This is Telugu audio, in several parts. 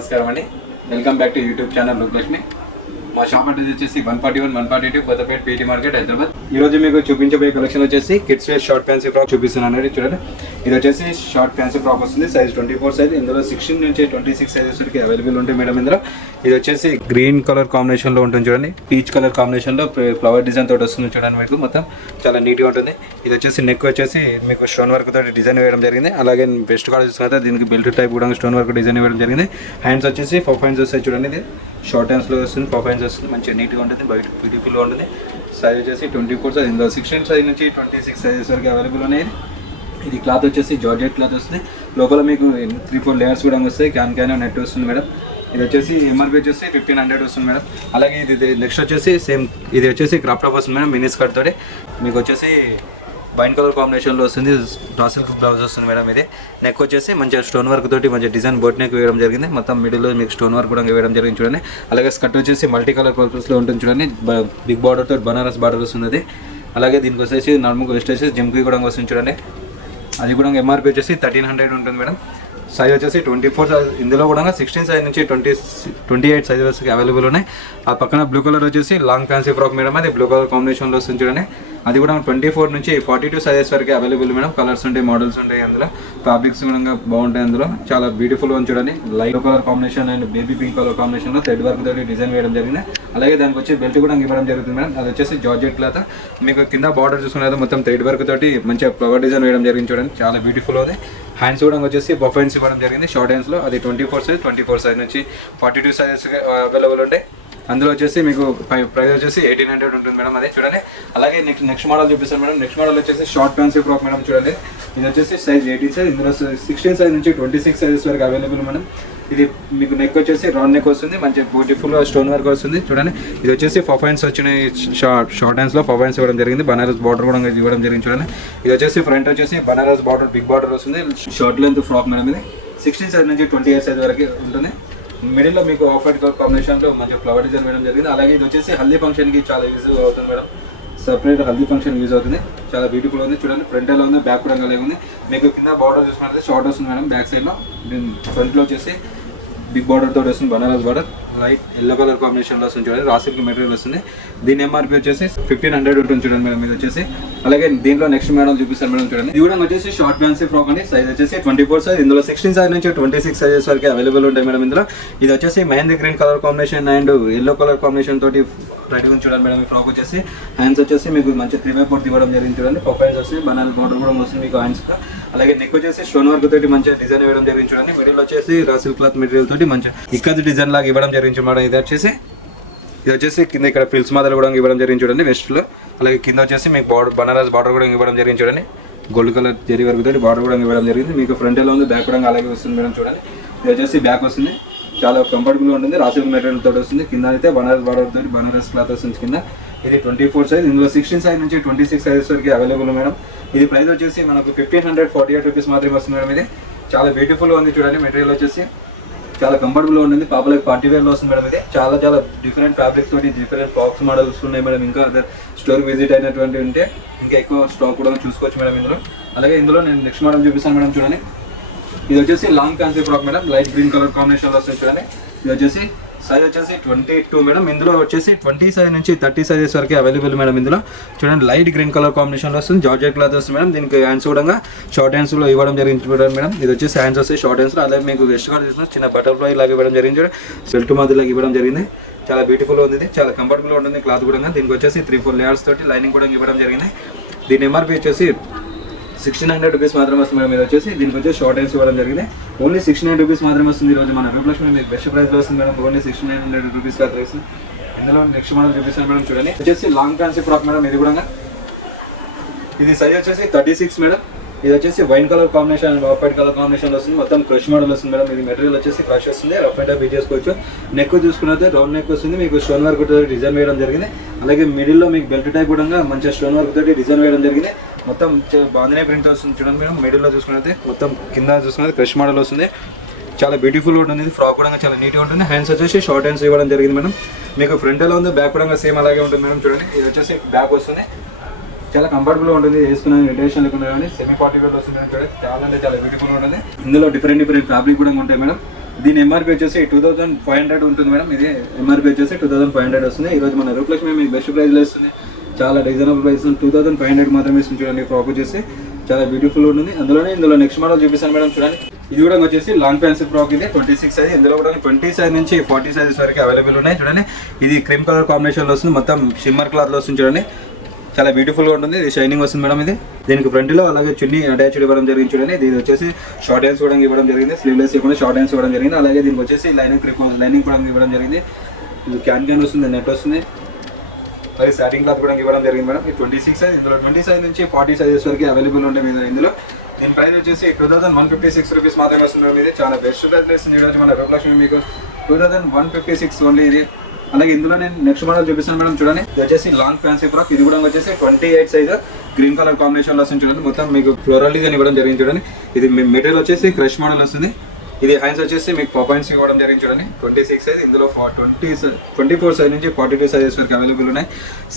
నమస్కారం అండి. Welcome back to YouTube channel Rupalakshmi. మా షాప్ అడ్రస్ వచ్చేసి 141, 142 కొత్తపేట పీటీ మార్కెట్ హైదరాబాద్. ఈ రోజు మీకు చూపించబోయే కలెక్షన్ వచ్చేసి kids wear short fancy frock చూపిస్తున్నాను. చూడండి, ఇది వచ్చేసి షార్ట్ ఫ్యాన్సీ ఫ్రాక్ వస్తుంది. Size 24 size. ఇందులో 16 నుంచి 26 సైజెస్ వరకు అవైలబుల్ ఉంటాయి మేడం. ఇందులో ఇది వచ్చేసి గ్రీన్ కలర్ కాంబినేషన్ లో ఉంటుంది. చూడండి, పీచ్ కలర్ కాంబినేషన్ లో ఫ్లవర్ డిజైన్ తోటి వస్తుంది. చూడండి, మీకు మొత్తం చాలా నీట్ గా ఉంటుంది. ఇది వచ్చేసి నెక్ వచ్చేసి మీకు స్టోన్ వర్క్ తోటి డిజైన్ వేయడం జరిగింది. అలాగే వెస్ట్ కూడా చూసుకుంటే దీనికి బెల్ట్ టైప్ కూడా స్టోన్ వర్క్ డిజైన్ వేయడం జరిగింది. హ్యాండ్స్ వచ్చేసి 4 హ్యాండ్స్ వస్తాయి. చూడండి, ఇది షార్ట్ హ్యాండ్స్ లో వస్తుంది. 4 హ్యాండ్స్ వస్తుంది. మంచిగా నీట్గా ఉంటుంది, బయట బ్యూటిఫుల్గా ఉంటుంది. సైజ్ వచ్చేసి 24 సైజ్. ఇందులో 16 సైజ్ నుంచి 26 సైజెస్ వరకు అవైలబుల్ ఉన్నాయి. ఇది క్లాత్ వచ్చేసి జార్జెట్ క్లాత్ వస్తుంది. లోపల మీకు 3-4 లేయర్స్ కూడా వస్తాయి. క్యాన్ నెట్ వస్తుంది మేడం. ఇది వచ్చేసి ఎంఆర్పీ వచ్చేసి 1500 వస్తుంది మేడం. అలాగే ఇది నెక్స్ట్ వచ్చేసి సేమ్ ఇది వచ్చేసి క్రాప్ టాప్ వస్తుంది మేడం. మినీ స్కర్ట్ తోటి మీకు వచ్చేసి వైన్ కలర్ కాంబినేషన్లో వస్తుంది. డ్రాసిల్ బ్లౌజ్ వస్తుంది మేడం. ఇది నెక్ వచ్చేసి మంచిగా స్టోన్ వర్క్ తోటి మంచిగా డిజైన్ బోట్ నెక్ వేయడం జరిగింది. మొత్తం మిడిల్లో మీకు స్టోన్ వర్క్ కూడా వేయడం జరిగింది. చూడండి, అలాగే స్కర్ట్ వచ్చేసి మల్టీ కలర్ పర్పస్లో ఉంటుంది. చూడండి, బిగ్ బార్డర్ తోటి బనారస్ బార్డర్ వస్తుంది. అలాగే దీనికి వచ్చేసి నార్మల్ వెస్ట్ వచ్చేసి జిమ్కి కూడా వస్తుంది. చూడండి, అది కూడా ఎంఆర్పీ వచ్చేసి 1300 ఉంటుంది మేడం. సైజ్ వచ్చేసి 24 సైజ్. ఇందులో కూడా 16 సైజ్ నుంచి 28 సైజ్ వరకు అవైలబుల్ ఉన్నాయి. ఆ పక్కన బ్లూ కలర్ వచ్చేసి లాంగ్ ఫ్యాన్సీ ఫ్రాక్ మేడం. అది బ్లూ కలర్ కాంబినేషన్లో వస్తుంది. చూడండి, అది కూడా 24 నుంచి 42 సైజెస్ వరకు అవైలబుల్ మేడం. కలర్స్ ఉంటాయి, మోడల్స్ ఉంటాయి. అందులో ఫ్యాబ్రిక్స్ కూడా బాగుంటాయి. అందులో చాలా బ్యూటిఫుల్ అని చూడండి. Light colour combination and baby pink colour కాంబినేషన్లో థ్రెడ్ వర్క్ తోటి డిజైన్ వేయడం జరిగింది. అలాగే దానికి వచ్చి బెల్ట్ కూడా ఇవ్వడం జరుగుతుంది మేడం. అది వచ్చేసి జార్జెట్ క్లాత్. మీకు కింద బార్డర్ చూసుకున్నది మొత్తం థ్రెడ్ వర్క్ తోటి మంచిగా ఫ్లవర్ డిజైన్ వేయడం జరిగింది. చూడండి, చాలా బ్యూటిఫుల్ ఉంది. హ్యాండ్స్ కూడా వచ్చేసి బఫ్ హ్యాండ్స్ ఇవ్వడం జరిగింది. షార్ట్ హ్యాండ్స్లో అది 24 సైజ్ నుంచి 42 సైజెస్ అవైలబుల్ ఉంటాయి. అందులో వచ్చేసి మీకు ప్రైస్ వచ్చేసి 1800 ఉంటుంది మేడం. అదే చూడండి. అలాగే నెక్స్ట్ మోడల్ చూపిస్తాను మేడం. నెక్స్ట్ మోడల్ వచ్చేసి షార్ట్ ఫ్యాన్సీ ఫ్రాక్ మేడం. చూడండి, ఇది వచ్చేసి సైజ్ 18 సైజ్. ఇందులో 16 సైజ్ నుంచి 26 సైజెస్ వరకు అవైలబుల్ మేడం. ఇది మీకు నెక్ వచ్చేసి రౌండ్ నెక్ వస్తుంది. మంచి బ్యూటిఫుల్ స్టోన్ వర్క్ వస్తుంది. చూడండి, ఇది వచ్చేసి 4 హ్యాండ్స్ వచ్చినాయి. షార్ట్ హ్యాండ్స్లో 4 హ్యాండ్స్ ఇవ్వడం జరిగింది. బనారస్ బార్డర్ కూడా ఇవ్వడం జరిగింది. చూడండి, ఇది వచ్చేసి ఫ్రంట్ వచ్చేసి బనారస్ బార్డర్ బిగ్ బార్డర్ వస్తుంది. Short length frock madam. ఇది 16 సైజ్ నుంచి 28 సైజ్ వరకు ఉంటుంది. మిడిల్లో మీకు ఆఫ్ వైట్ కలర్ కాంబినేషన్లో మంచి ఫ్లవర్ డిజైన్ వేయడం జరిగింది. అలాగే ఇది వచ్చేసి హల్దీ ఫంక్షన్కి చాలా యూజ్ అవుతుంది madam. Separate haldi function use అవుతుంది. చాలా బ్యూటిఫుల్ ఉంది. చూడండి, ఫ్రంట్ ఎలా ఉంది, బ్యాక్ కూడా ఎలా ఉంది. మీకు కింద బార్డర్ చూసుకుంటే షార్ట్ వస్తుంది మేడం. బ్యాక్ సైడ్లో ఫ్రంట్లో వచ్చేసి బిగ్ బార్డర్ తోటి వస్తుంది. Banaras border light yellow colour కాంబినేషన్లో వస్తుంది. చూడండి, రా సిల్క్ మెటీరియల్ వస్తుంది. దీని ఎంఆర్పీ వచ్చేసి 1500 ఉంటుంది. చూడండి మేడం, ఇది వచ్చేసి. అలాగే దీంట్లో నెక్స్ట్ మోడల్ చూపిస్తాను మేడం. చూడండి, ఇది కూడా వచ్చేసి షార్ట్ ఫ్యాన్సీ ఫ్రాక్ అండి. సైజ్ వచ్చేసి 24 సైజ్. ఇందులో 16 సైజ్ నుంచి 26 సైజెస్ వరకు అవైలబుల్ ఉంటాయి మేడం. ఇందులో ఇది వచ్చేసి mehndi green colour combination and yellow colour combination తోటి రెడీ ఉంది. చూడండి మేడం, ఈ ఫ్రాక్ వచ్చేసి హ్యాండ్స్ వచ్చేసి మీకు మంచి 3/4 ఇవ్వడం జరిగింది. చూడండి, 4 హ్యాండ్స్ వస్తుంది. బనారస్ బార్డర్ కూడా వస్తుంది మీకు హ్యాండ్స్. అలాగే నెక్ వచ్చేసి స్టోన్ వర్క్ తోటి మంచిగా డిజైన్ వేయడం జరిగింది. చూడండి, మిడిల్ వచ్చేసి రా సిల్క్ క్లాత్ మెటీరియల్ తోటి మంచిగా ఇక్కత్ డిజైన్ లాగా ఇవ్వడం జరిగింది మేడం. ఇది వచ్చేసి కింద ఇక్కడ ఫిల్స్ మాదిరి కూడా ఇవ్వడం జరిగింది. చూడండి, వెస్ట్లో. అలాగే కింద వచ్చేసి మీకు బార్డర్ బనారస్ బార్డర్ కూడా ఇవ్వడం జరిగింది. చూడండి, గోల్డ్ కలర్ జరీ వర్క్ తోటి బార్డర్ కూడా ఇవ్వడం జరిగింది. మీకు ఫ్రంట్ ఎలా ఉంది, బ్యాక్ కూడా అలాగే వస్తుంది మేడం. చూడండి, ఇది వచ్చేసి బ్యాక్ వస్తుంది. చాలా కంఫర్టబుల్గా ఉంటుంది. రా సిల్క్ మెటీరియల్ తోటి వస్తుంది. కింద అయితే బనారస్ బార్డర్ తోటి బనారస్ క్లాత్ వస్తుంది కింద. ఇది 24 సైజ్. ఇందులో 16 సైజ్ నుంచి 26 సైజెస్ వరకు అవైలబుల్ మేడం. ఇది ప్రైస్ వచ్చేసి మనకు 1548 రూపీస్ మాత్రమే వస్తుంది మేడం. ఇది చాలా బ్యూటిఫుల్గా ఉంది. చూడండి, మెటీరియల్ వచ్చేసి చాలా కంఫర్టబుల్గా ఉంటుంది. పాపులర్ పార్టీ వేర్లో వస్తుంది మేడం. ఇది చాలా డిఫరెంట్ ఫ్యాబ్రిక్స్ తోటి డిఫరెంట్ ఫ్రాక్స్ మోడల్స్ ఉన్నాయి మేడం. ఇంకా అదర్ స్టోర్ విజిట్ అయినటువంటి ఉంటే ఇంకా ఎక్కువ స్టాక్ కూడా చూసుకోవచ్చు మేడం ఇందులో. అలాగే ఇందులో నేను నెక్స్ట్ మోడల్ చూపిస్తాను మేడం. చూడండి, ఇది వచ్చేసి long fancy frock madam. Light green colour కాంబినేషన్లో వస్తుంది. చూడండి, ఇది వచ్చేసి సైజ్ వచ్చేసి 22 మేడం. ఇందులో వచ్చేసి 20 సైజ్ నుంచి 30 సైజెస్ వరకు అవైలబుల్ మేడం. ఇందులో చూడండి, లైట్ గ్రీన్ కలర్ కాంబినేషన్లో వస్తుంది. జార్జెట్ క్లాత్ వస్తుంది మేడం. దీనికి హ్యాండ్స్ కూడా షార్ట్ హ్యాండ్స్లో ఇవ్వడం జరిగింది మేడం. ఇది వచ్చేసి హ్యాండ్స్ వస్తాయి షార్ట్ హ్యాండ్స్లో. అలాగే మీకు వెస్ట్ కూడా తీసుకుని చిన్న బటర్ఫ్లై లాగా ఇవ్వడం జరిగింది. బెల్ట్ మాదిరిలాగా ఇవ్వడం జరిగింది. చాలా బ్యూటిఫుల్గా ఉంది. చాలా కంఫర్టబుల్గా ఉంటుంది క్లాత్ కూడా. దీనికి వచ్చేసి 3-4 లేయర్స్ తోటి లైనింగ్ కూడా ఇవ్వడం జరిగింది. దీని ఎంఆర్పీ వచ్చేసి 1600 రూపీస్ మాత్రమే వస్తుంది మేడం. ఇది వచ్చేసి దీనికి వచ్చి షార్ట్ హ్యాండ్స్ ఇవ్వడం జరిగింది. ఓన్లీ 69 రూపీస్ మాత్రమే వస్తుంది. ఈరోజు మన రూపలక్ష్మి మీకు బెస్ట్ ప్రైస్లో వస్తుంది మేడం. ఓన్లీ 6900 రూపీస్ కాదు. ఇందులో నెక్స్ట్ మోడల్ చూపిస్తాను మేడం. చూడండి, వచ్చేసి లాంగ్ ఫ్యాన్సీ ఫ్రాక్ మేడం. ఇది కూడా ఇది సైజ్ వచ్చేసి 36 మేడం. ఇది వచ్చేసి wine colour combination and off white colour combination వస్తుంది. మొత్తం క్రష్ మోడల్ వస్తుంది మేడం. ఇది మెటీరియల్ వచ్చేసి క్రష్ వస్తుంది. రఫ్ అండ్ టఫ్ చేసుకోవచ్చు. నెక్ చూసుకున్నట్టే రౌండ్ నెక్ వస్తుంది. మీకు స్టోన్ వర్క్ తోటి డిజైన్ వేయడం జరిగింది. అలాగే మిడిల్లో మీకు బెల్ట్ టైప్ కూడా మంచిగా స్టోన్ వర్క్ తోటి డిజైన్ వేయడం జరిగింది. మొత్తం బాంధనీ ప్రింట్ వస్తుంది. చూడండి మేడం, మిడిల్లో చూసుకున్నట్టే మొత్తం కింద చూసుకున్నది క్రష్ మోడల్ వస్తుంది. చాలా బ్యూటిఫుల్గా ఉంటుంది. ఫ్రాక్ కూడా చాలా నీట్గా ఉంటుంది. హ్యాండ్స్ వచ్చేసి షార్ట్ హ్యాండ్స్ ఇవ్వడం జరిగింది మేడం. మీకు ఫ్రంట్ ఎలా ఉంది, బ్యాక్ కూడా సేమ్ అలాగే ఉంటుంది మేడం. చూడండి, ఇది వచ్చేసి బ్యాక్ వస్తుంది. చాలా కంఫర్టబుల్గా ఉంటుంది. వేసుకునే ఇంటెన్షన్ లేకుండా సెమీ పార్టీ వేర్ వస్తుంది మేడం. చూడండి, చాలా అంటే చాలా బ్యూటిఫుల్గా ఉంటుంది. ఇందులో డిఫరెంట్ ఫ్యాబ్రిక్ కూడా ఉంటాయి మేడం. దీని ఎంఆర్పీ వచ్చేసి 2500 ఉంటుంది మేడం. ఇది ఎంఆర్పీ వచ్చేసి 2500 వస్తుంది. ఈరోజు మన రూపలక్ష్మి మీకు బెస్ట్ ప్రైస్లో ఇస్తుంది, చాలా రీజనబుల్ ప్రైస్. 2500 మాత్రమే ఇస్తుంది. చూడండి ఫ్రాక్ వచ్చేసి చాలా బ్యూటిఫుల్ ఉంటుంది. ఇందులో నెక్స్ట్ మోడల్ చూపిస్తాను మేడం. చూడండి ఇది కూడా వచ్చేసి లాంగ్ ఫ్యాన్సీ ఫ్రాక్. ఇది 26 సైజ్. ఇందులో కూడా 20 సైజ్ నుంచి 40 సైజెస్ వరకు అవైలబుల్ ఉన్నాయి. చూడండి ఇది క్రీమ్ కలర్ కాంబినేషన్లో వస్తుంది, మొత్తం షిమ్మర్ క్లాత్లో వస్తుంది. చూడండి చాలా బ్యూటిఫుల్గా ఉంటుంది. ఇది షైనింగ్ వస్తుంది మేడం. ఇది దీనికి ఫ్రంట్లో అలాగే చున్నీ అటాచ్డ్ ఇవ్వడం జరిగింది. చూడండి ఇది వచ్చేసి షార్ట్ హ్యాండ్స్ కూడా ఇవ్వడం జరిగింది, స్లీవ్లెస్ కూడా షార్ట్ హ్యాండ్స్ ఇవ్వడం జరిగింది. అలాగే దీనికి వచ్చేసి లైనింగ్ కూడా ఇవ్వడం జరిగింది. ఇది క్యాన్ వస్తుంది, నెట్ వస్తుంది, అలాగే సాటింగ్ క్లాత్ కూడా ఇవ్వడం జరిగింది మేడం. ఇది 26 సైజ్. ఇందులో 20 సైజ్ నుంచి 40 సైజెస్ వరకు అవైలబుల్ ఉంటాయి మీద. ఇందులో దీని ప్రైస్ వచ్చేసి 2156 రూపీస్ మాత్రమే వస్తుంది. ఇది చాలా బెస్ట్ ప్రైస్ ఇస్తుంది. ఈరోజు మన రూపలక్ష్మి మీకు 2156 ఓన్లీ ఇది. అలాగే ఇందులో నేను నెక్స్ట్ మోడల్ చూపిస్తాను మేడం. చూడండి ఇది వచ్చేసి లాంగ్ ఫ్యాన్సీ ఫ్రాక్. ఇది కూడా వచ్చేసి 28 సైజ్ గ్రీన్ కలర్ కాంబినేషన్లో వస్తుంది. చూడండి మొత్తం మీకు ఫ్లోరల్ డిజైన్ ఇవ్వడం జరిగింది. చూడండి ఇది మెటీరియల్ వచ్చేసి క్రష్ మోడల్ వస్తుంది. ఇది హ్యాండ్స్ వచ్చేసి మీకు పాయింట్స్ ఇవ్వడం జరిగింది. చూడండి 26 సైజ్. ఇందులో 24 సైజ్ నుంచి 42 సైజెస్ వరకు అవైలబుల్ ఉన్నాయి.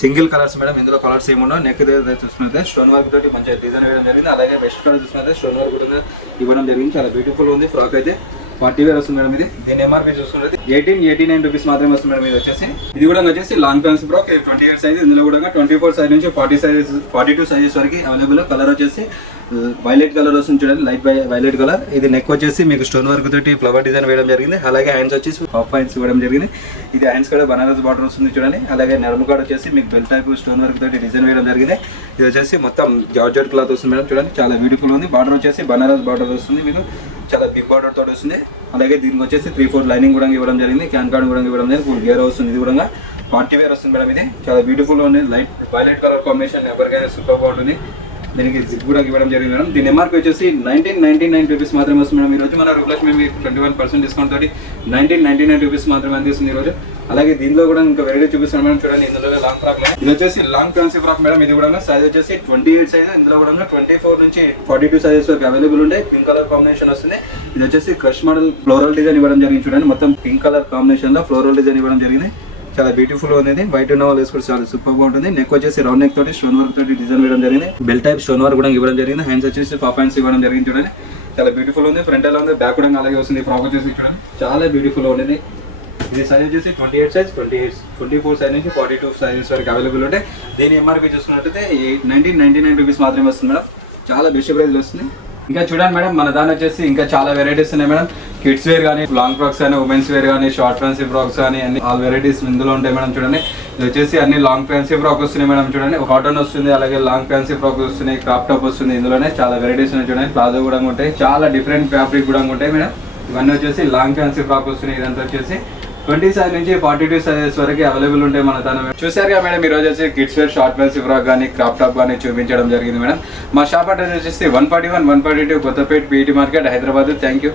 Single colours madam. ఇందులో కలర్స్ ఏమున్నా నెక్ దగ్గర చూసుకున్నట్లయితే స్టోన్ వర్క్ తోటి మంచిగా డిజైన్ ఇవ్వడం జరిగింది. అలాగే బెస్ట్ కలర్ చూసుకున్నట్లయితే స్టోన్ వర్క్ కూడా ఇవ్వడం జరిగింది. చాలా బ్యూటిఫుల్ ఉంది ఫ్రాక్ అయితే. 40 వేర్ వస్తుంది మేడం. ఇది దీని ఎంఆర్పీ చూసుకున్నట్లయితే 1889 రూపీస్ మాత్రమే వస్తుంది మేడం. ఇది వచ్చేసి ఇది కూడా వచ్చేసి లాంగ్ ఫ్యాన్సీ ఫ్రాక్. 28 సైజ్. ఇందులో కూడా 24 సైజ్ నుంచి 42 సైజెస్ వరకు అవైలబుల్. కలర్ వచ్చేసి వైలెట్ కలర్ వస్తుంది. చూడండి లైట్ వైలెట్ కలర్. ఇది నెక్ వచ్చేసి మీకు స్టోన్ వర్క్ తోటి ఫ్లవర్ డిజైన్ వేయడం జరిగింది. అలాగే హ్యాండ్స్ వచ్చేసి పాయింట్స్ ఇవ్వడం జరిగింది. ఇది హ్యాండ్స్ కూడా బనారస్ బార్డర్ వస్తుంది. చూడండి అలాగే నడుము కాడ వచ్చేసి మీకు బెల్ టైప్ స్టోన్ వర్క్ తోటి డిజైన్ వేయడం జరిగింది. ఇది వచ్చేసి మొత్తం జార్జెట్ క్లాత్ వస్తుంది మేడం. చూడండి చాలా బ్యూటిఫుల్ ఉంది. బార్డర్ వచ్చేసి బనారస్ బార్డర్ వస్తుంది, మీకు చాలా బిగ్ బార్డర్ తోటి వస్తుంది. అలాగే దీనికి వచ్చేసి 3-4 లైనింగ్ కూడా ఇవ్వడం జరిగింది, క్యాన్ కార్డ్ కూడా ఇవ్వడం జరిగింది. ఫుల్ గేర్ వస్తుంది. ఇది కూడా 40 వేర్ వస్తుంది మేడం. ఇది చాలా బ్యూటిఫుల్ ఉంది. లైట్ వైలెట్ కలర్ కాంబినేషన్ ఎవరికైనా సూపర్ బాగుంటుంది. దీనికి జిప్ కూడా ఇవ్వడం జరిగింది మేడం. దీని ఎంఆర్పీ వచ్చేసి 1999 రూపీస్ మాత్రమే వస్తుంది మేడం. ఈరోజు మన రూపలక్ష్మి మీకు 21% డిస్కౌంట్ తోటి 1999 రూపీస్ మాత్రమే అందిస్తుంది ఈరోజు. అలాగే దీనిలో కూడా ఇంకా వెరైటీ చూపిస్తాను మేడం. చూడండి ఇందులో లాంగ్ ఫ్రాక్. ఇది వచ్చేసి లాంగ్ ఫ్యాన్సీ ఫ్రాక్ మేడం. ఇది కూడా సైజ్ వచ్చేసి 28 సైజ్. ఇందులో కూడా 24 నుంచి 42 సైజెస్ వరకు అవైలబుల్ ఉంటాయి. పింక్ కలర్ కాంబినేషన్ వస్తుంది. ఇది వచ్చేసి క్రష్ మోడల్ ఫ్లోరల్ డిజైన్ ఇవ్వడం జరిగింది. చూడండి మొత్తం పింక్ కలర్ కాంబినేషన్ లో ఫ్లోరల్ డిజైన్ ఇవ్వడం జరిగింది. చాలా బ్యూటిఫుల్ ఉంది. వైట్ ఉన్న వాళ్ళు వేసుకుంటే చాలా సూపర్ గా ఉంటుంది. నెక్ వచ్చేసి రౌండ్ నెక్ తోటి స్టోన్ వర్క్ తోటి డిజైన్ వేయడం జరిగింది. బెల్ టైప్ స్టోన్ వర్క్ కూడా ఇవ్వడం జరిగింది. హ్యాండ్స్ వచ్చేసి పాయింట్స్ ఇవ్వడం జరిగింది. చూడండి చాలా బ్యూటిఫుల్ ఉంది. ఫ్రంట్ ఎలా ఉంది, బ్యాక్ కూడా అలాగే వస్తుంది. ఫ్రాక్ వచ్చేసి చూడండి చాలా బ్యూటిఫుల్ ఉంది. ఇది సైజ్ వచ్చేసి 28 సైజ్. 24 సైజ్ నుంచి 42 సైజెస్ వరకు అవైలబుల్ ఉంటాయి. దీని ఎంఆర్పీ చూసుకున్నట్టయితే 1999 రూపీస్ మాత్రమే వస్తుంది మేడం. చాలా బెస్ట్ ప్రైస్లో వస్తుంది. ఇంకా చూడండి మేడం మన దాని వచ్చేసి ఇంకా చాలా వెరైటీస్ ఉన్నాయి మేడం. కిడ్స్ వేర్ కానీ, లాంగ్ ఫ్రాక్స్ కానీ, ఉమెన్స్ వేర్ కానీ, షార్ట్ ఫ్యాన్సీ ఫ్రాక్స్ కానీ అన్ని ఆల్ వెరైటీస్ ఇందులో ఉంటాయి మేడం. చూడండి ఇది వచ్చేసి అన్ని లాంగ్ ఫ్యాన్సీ ఫ్రాక్ వస్తున్నాయి మేడం. చూడండి కాటన్ వస్తుంది, అలాగే లాంగ్ ఫ్యాన్సీ ఫ్రాక్ వస్తున్నాయి, క్రాప్ టాప్ వస్తుంది. ఇందులోనే చాలా వెరైటీస్ ఉన్నాయి. చూడండి ప్లాజో కూడా ఉంటాయి, చాలా డిఫరెంట్ ఫ్యాబ్రిక్ కూడా ఉంటాయి మేడం. ఇవన్నీ వచ్చేసి లాంగ్ ఫ్యాన్సీ ఫ్రాక్ వస్తున్నాయి. ఇదంతా వచ్చేసి 20 సైజ్ నుంచి 42 సైజెస్ వరకు అవైలబుల్ ఉంటాయి మన తన. చూసారుగా మేడం ఈ రోజు వచ్చి kids wear, short fancy frock కానీ, క్రాప్ టాప్ కానీ చూపించడం జరిగింది మేడం. మా షాప్ అడ్రస్ వచ్చేసి 141, 142 Kothapet PET market, Hyderabad. Thank you.